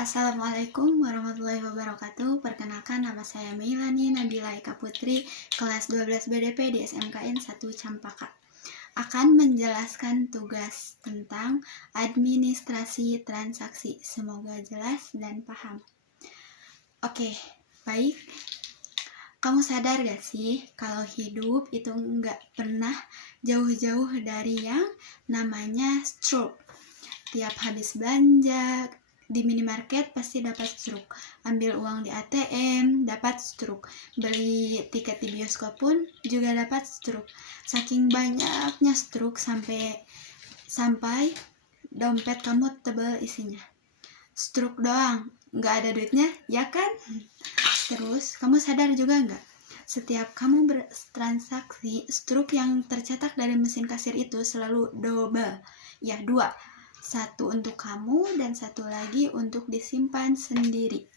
Assalamualaikum warahmatullahi wabarakatuh. Perkenalkan, nama saya Meilani Nabila Eka Putri, kelas 12 BDP di SMKN 1 Campaka. Akan menjelaskan tugas tentang administrasi transaksi. Semoga jelas dan paham. Oke, baik. Kamu sadar gak sih kalau hidup itu nggak pernah jauh-jauh dari yang namanya stroke? Tiap habis belanja di minimarket pasti dapat stroke, ambil uang di ATM dapat stroke, beli tiket di bioskop pun juga dapat stroke. Saking banyaknya stroke sampai dompet kamu tebel isinya. Stroke doang, nggak ada duitnya, ya kan? Terus kamu sadar juga nggak? Setiap kamu bertransaksi, stroke yang tercetak dari mesin kasir itu selalu double, ya, dua. Satu untuk kamu dan satu lagi untuk disimpan sendiri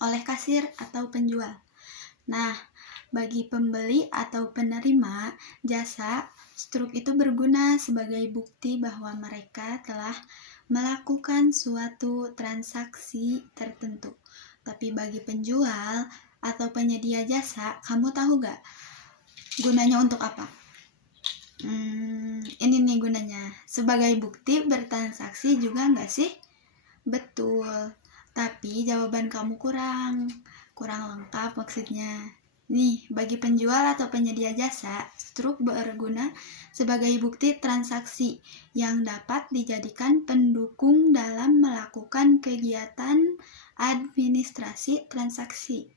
oleh kasir atau penjual. Nah, bagi pembeli atau penerima jasa, stroke itu berguna sebagai bukti bahwa mereka telah melakukan suatu transaksi tertentu. Tapi bagi penjual atau penyedia jasa, kamu tahu gak gunanya untuk apa? Ini nih gunanya, sebagai bukti bertransaksi juga nggak sih? Betul, tapi jawaban kamu kurang lengkap maksudnya. Nih, bagi penjual atau penyedia jasa, stroke berguna sebagai bukti transaksi yang dapat dijadikan pendukung dalam melakukan kegiatan administrasi transaksi.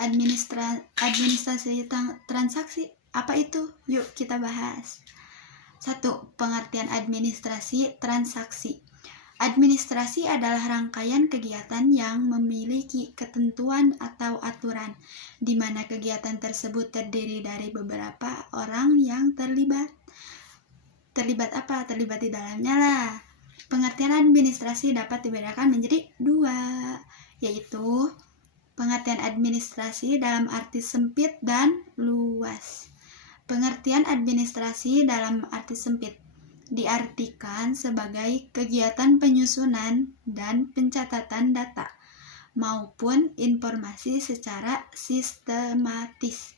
Administrasi transaksi apa itu? Yuk kita bahas. 1. Pengertian administrasi transaksi. Administrasi adalah rangkaian kegiatan yang memiliki ketentuan atau aturan, di mana kegiatan tersebut terdiri dari beberapa orang yang terlibat. Terlibat apa? Terlibat di dalamnya lah. Pengertian administrasi dapat dibedakan menjadi dua, yaitu pengertian administrasi dalam arti sempit dan luas. Pengertian administrasi dalam arti sempit diartikan sebagai kegiatan penyusunan dan pencatatan data maupun informasi secara sistematis.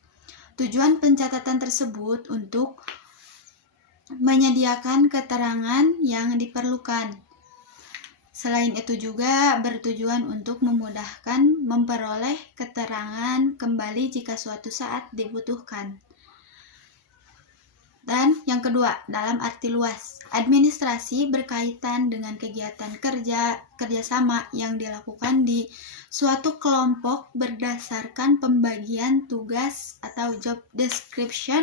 Tujuan pencatatan tersebut untuk menyediakan keterangan yang diperlukan. Selain itu juga bertujuan untuk memudahkan memperoleh keterangan kembali jika suatu saat dibutuhkan. Dan yang kedua, dalam arti luas, administrasi berkaitan dengan kegiatan kerjasama yang dilakukan di suatu kelompok berdasarkan pembagian tugas atau job description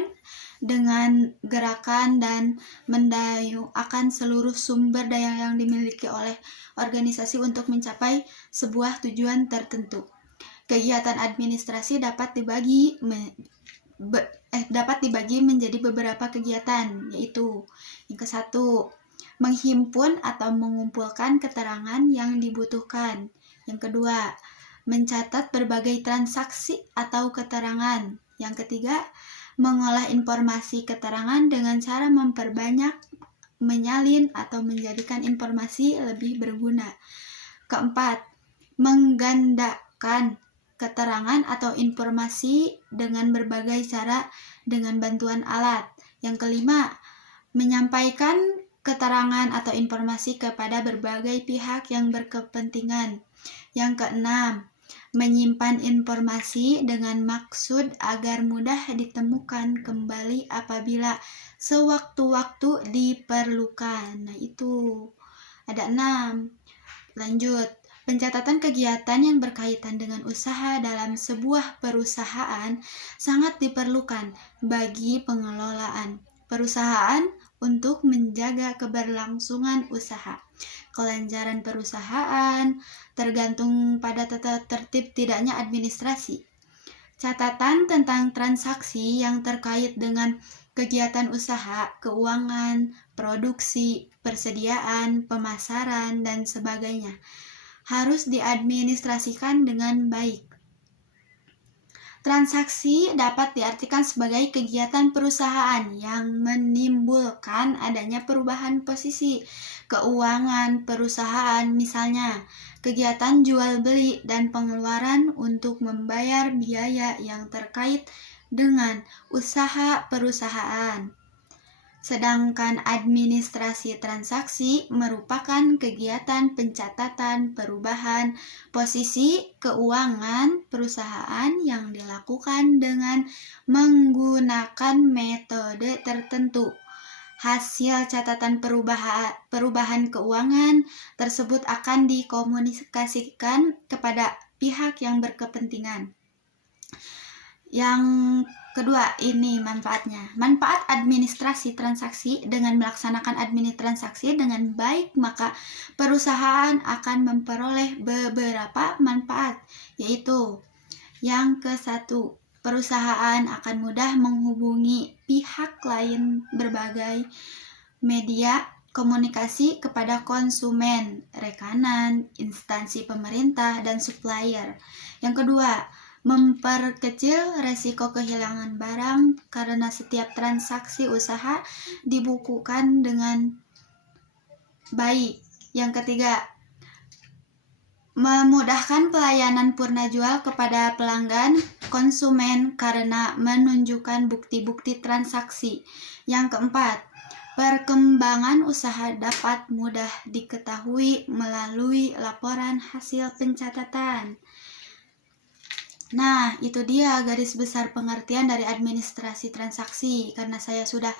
dengan gerakan dan mendayung akan seluruh sumber daya yang dimiliki oleh organisasi untuk mencapai sebuah tujuan tertentu. Kegiatan administrasi dapat dibagi menjadi beberapa kegiatan, yaitu yang ke-1, menghimpun atau mengumpulkan keterangan yang dibutuhkan. Yang kedua, mencatat berbagai transaksi atau keterangan. Yang ketiga, mengolah informasi keterangan dengan cara memperbanyak, menyalin, atau menjadikan informasi lebih berguna. Keempat, menggandakan keterangan atau informasi dengan berbagai cara dengan bantuan alat. Yang kelima, menyampaikan keterangan atau informasi kepada berbagai pihak yang berkepentingan. Yang keenam, menyimpan informasi dengan maksud agar mudah ditemukan kembali apabila sewaktu-waktu diperlukan. Nah, itu ada 6. Lanjut, pencatatan kegiatan yang berkaitan dengan usaha dalam sebuah perusahaan sangat diperlukan bagi pengelolaan perusahaan untuk menjaga keberlangsungan usaha. Kelancaran perusahaan tergantung pada tata tertib tidaknya administrasi. Catatan tentang transaksi yang terkait dengan kegiatan usaha, keuangan, produksi, persediaan, pemasaran, dan sebagainya harus diadministrasikan dengan baik. Transaksi dapat diartikan sebagai kegiatan perusahaan yang menimbulkan adanya perubahan posisi keuangan perusahaan, misalnya kegiatan jual beli dan pengeluaran untuk membayar biaya yang terkait dengan usaha perusahaan. Sedangkan administrasi transaksi merupakan kegiatan pencatatan perubahan posisi keuangan perusahaan yang dilakukan dengan menggunakan metode tertentu. Hasil catatan perubahan keuangan tersebut akan dikomunikasikan kepada pihak yang berkepentingan. Yang kedua, ini manfaatnya. Manfaat administrasi transaksi: dengan melaksanakan administrasi transaksi dengan baik, maka perusahaan akan memperoleh beberapa manfaat, yaitu yang ke-1, perusahaan akan mudah menghubungi pihak lain berbagai media komunikasi kepada konsumen, rekanan, instansi pemerintah, dan supplier. Yang kedua, memperkecil resiko kehilangan barang karena setiap transaksi usaha dibukukan dengan baik. Yang ketiga, memudahkan pelayanan purna jual kepada pelanggan konsumen karena menunjukkan bukti-bukti transaksi. Yang keempat, perkembangan usaha dapat mudah diketahui melalui laporan hasil pencatatan. Nah, itu dia garis besar pengertian dari administrasi transaksi. Karena saya sudah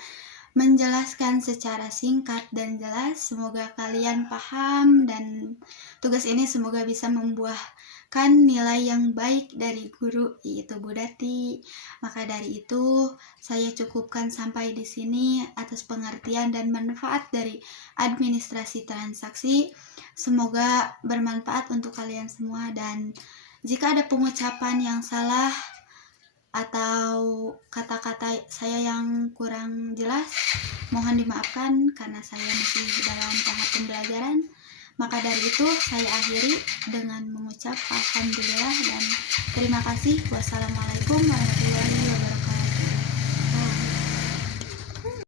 menjelaskan secara singkat dan jelas, semoga kalian paham dan tugas ini semoga bisa membuahkan nilai yang baik dari guru, yaitu Bu Dati. Maka dari itu, saya cukupkan sampai di sini atas pengertian dan manfaat dari administrasi transaksi. Semoga bermanfaat untuk kalian semua, dan jika ada pengucapan yang salah atau kata-kata saya yang kurang jelas, mohon dimaafkan karena saya masih dalam tahap pembelajaran. Maka dari itu saya akhiri dengan mengucap alhamdulillah dan terima kasih. Wassalamualaikum warahmatullahi wabarakatuh.